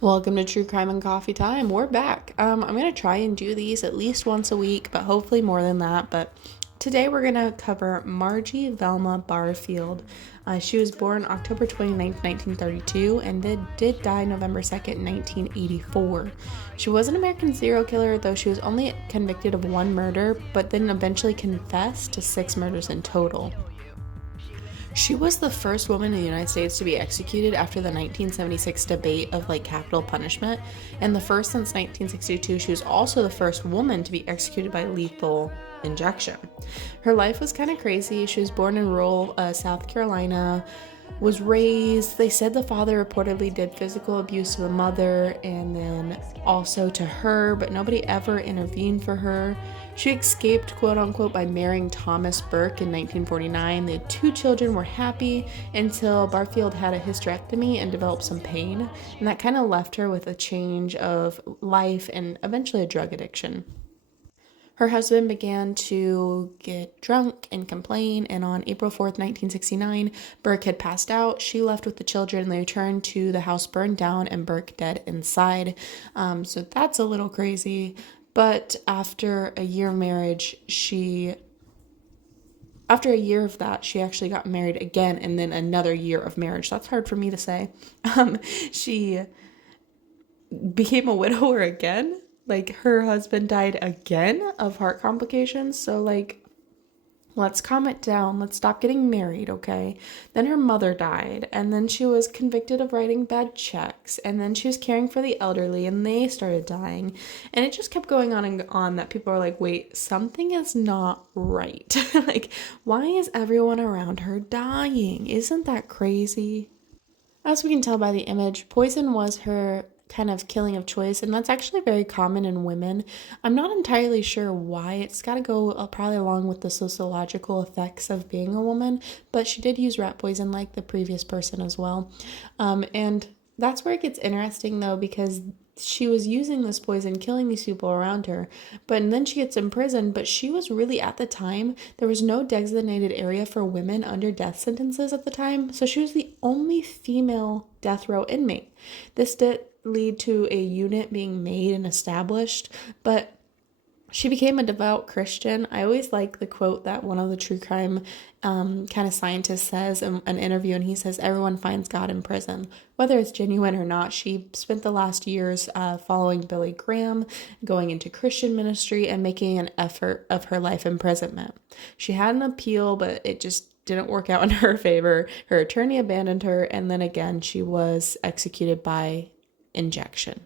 Welcome to True Crime and Coffee Time. We're back. I'm going to try and do these at least once a week, but hopefully more than that. But today we're going to cover Margie Velma Barfield. She was born October 29th, 1932, and did die November 2nd, 1984. She was an American serial killer, though she was only convicted of one murder, but then eventually confessed to 6 murders in total. She was the first woman in the United States to be executed after the 1976 debate of capital punishment, and the first since 1962. She was also the first woman to be executed by lethal injection. Her life was kind of crazy. She was born in rural South Carolina, was raised. They said the father reportedly did physical abuse to the mother and then also to her, but nobody ever intervened for her. She escaped, quote unquote, by marrying Thomas Burke in 1949. The 2 children were happy until Barfield had a hysterectomy and developed some pain, and that kind of left her with a change of life and eventually a drug addiction. Her husband began to get drunk and complain, and on April 4th, 1969, Burke had passed out. She left with the children. They returned to the house burned down and Burke dead inside. So that's a little crazy. But after a year of marriage, after a year of that, she actually got married again, and then another year of marriage. That's hard for me to say. She became a widower again. Her husband died again of heart complications. So, let's calm it down. Let's stop getting married, okay? Then her mother died, and then she was convicted of writing bad checks, and then she was caring for the elderly, and they started dying. And it just kept going on and on that people are like, wait, something is not right. Why is everyone around her dying? Isn't that crazy? As we can tell by the image, poison was her kind of killing of choice, and that's actually very common in women. I'm not entirely sure why. It's got to go probably along with the sociological effects of being a woman, but she did use rat poison like the previous person as well. And that's where it gets interesting, though, because she was using this poison, killing these people around her, but then she gets imprisoned. But she was really, at the time, there was no designated area for women under death sentences at the time, so she was the only female death row inmate. This did lead to a unit being made and established, but she became a devout Christian. I always like the quote that one of the true crime kind of scientists says in an interview, and he says, everyone finds God in prison. Whether it's genuine or not, she spent the last years following Billy Graham, going into Christian ministry, and making an effort of her life imprisonment. She had an appeal, but it just didn't work out in her favor. Her attorney abandoned her, and then again, she was executed by injection.